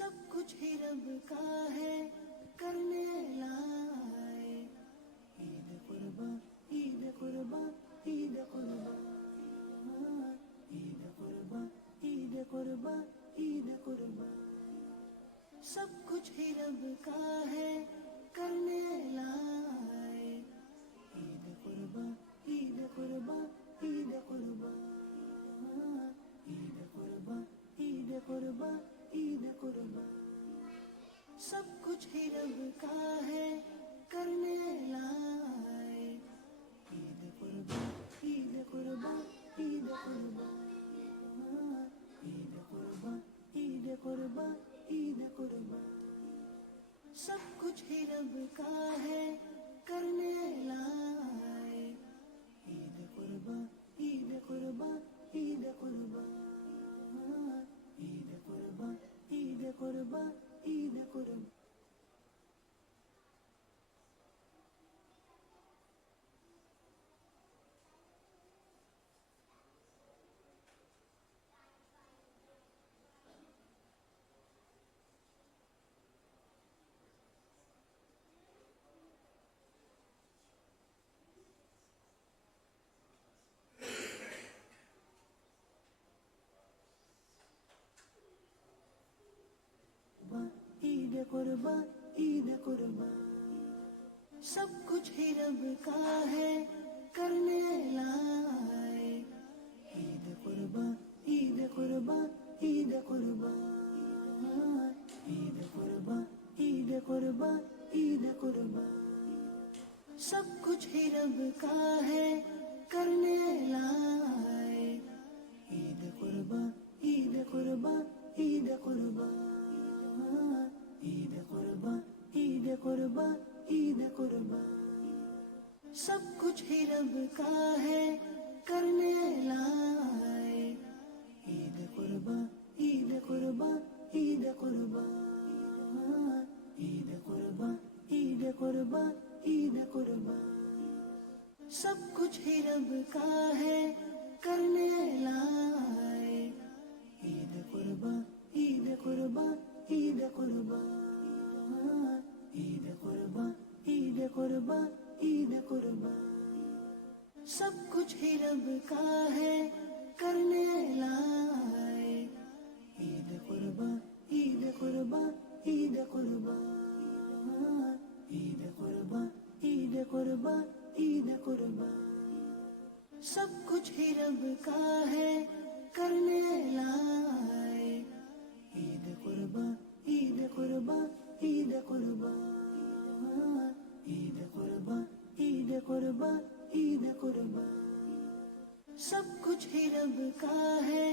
سب کچھ ہی رب کا ہے کرنے لائے. عید قربان عید قربان عید قربان عید قربان عید قربان عید قربان. سب کچھ ہی رب کا ہے کرنے لائے. عید قربان عید قربان عید قربان عید قربان عید قربان عید قربان. سب کچھ ہی رب کا ہے کرنے لائے. عید قربان عید قربان عید قربان عید قربان عید قربان عید قربان. سب کچھ ہی رب کا ہے کرنے لائے. عید قربان عید قربان عید قربان عید قربان عید قربان عید قربان. عید قربان عید قربان. سب کچھ ہی رب کا ہے کرنے لائے. عید قربان عید قربان عید قربان عید قربان عید قربان عید قربان. سب کچھ ہی رب کا ہے کرنے لائے. عید قربان عید قربان عید قربان عید قربان عید قربان عید قربان. سب کچھ ہی رب کا ہے کرنے لائے. عید قربان عید قربان عید قربان عید قربان عید قربان عید قربان. سب کچھ ہی رب کا ہے کرنے لائے. عید قربان عید قربان عید قربان عید قربان عید قربان عید قربان. سب کچھ ہی رب کا ہے کرنے لائے. عید قربان عید قربان عید قربان عید قربان عید قربان عید قربان. سب کچھ ہی رب کا ہے کرنے لائے. عید قربان عید قربان عید قربان عید قربان عید قربان عید قربان. سب کچھ ہی رب کا ہے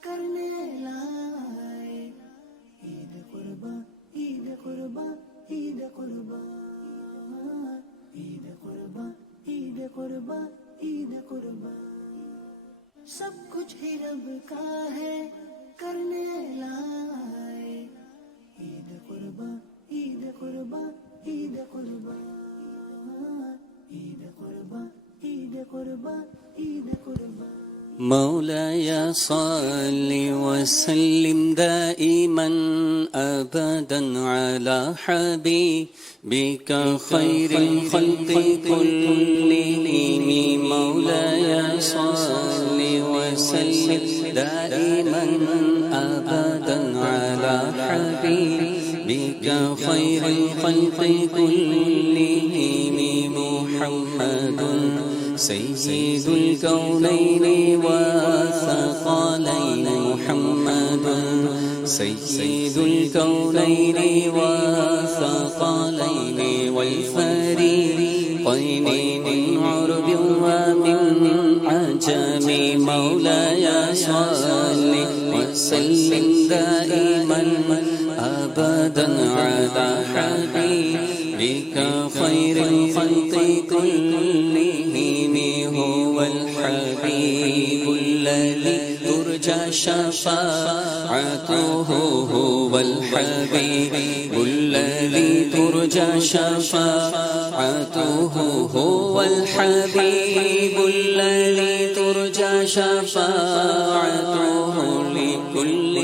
کرنے لائے. عید قربان عید قربان عید قربان عید قربان عید قربان عید قربان. سب کچھ ہی رب کا ہے کرنے لائے. عید قربان عید قربان عید قربان عید قربان عید قربان عید قربان. مولاي صل وسلم دائما أبدا على حبيبك خير الخلق كلهم. مولاي صل وسلم دائما أبدا على حبيبك خير الخلق كلهم. محمد سيد الكونين والثقلين. محمد سيد الكونين والثقلين والفريقين من عرب ومن عجم. مولاي صل وسلم دائما أبدا على حبيبك خير الخلق كلهم. هو الحبيب الذي ترجى شفاعته. هو الحبيب الذي ترجى شفاعته. هو الحبيب الذي ترجى شفاعته. لكل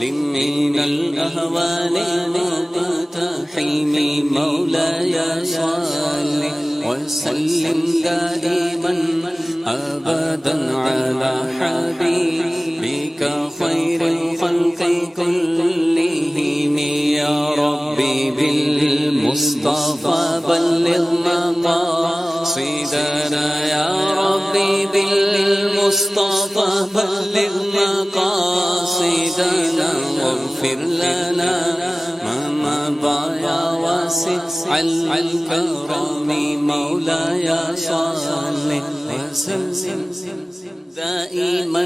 من الأهوال المقتحم مولاي صل وسلم دائما أبدا على حبيبك خير الخلق كلهم يا ربي بالمصطفى بلغ مقاصدنا يا ربي بالمصطفى بلغ مقاصدنا واغفر لنا ما مضى يا واسع الكرم مولاي صل وسلم دائما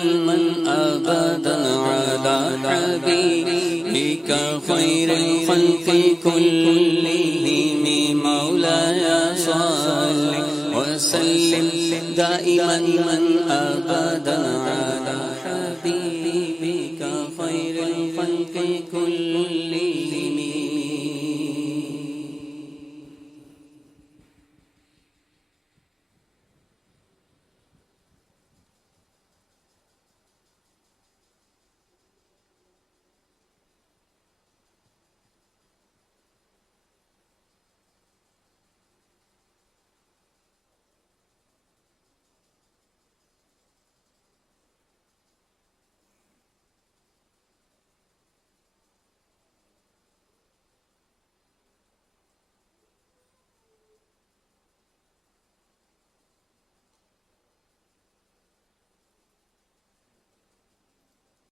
أبدا على حبيبك خير الخلق كلهم مولاي صل وسلم دائما أبدا على حبيبك خير الخلق كلهم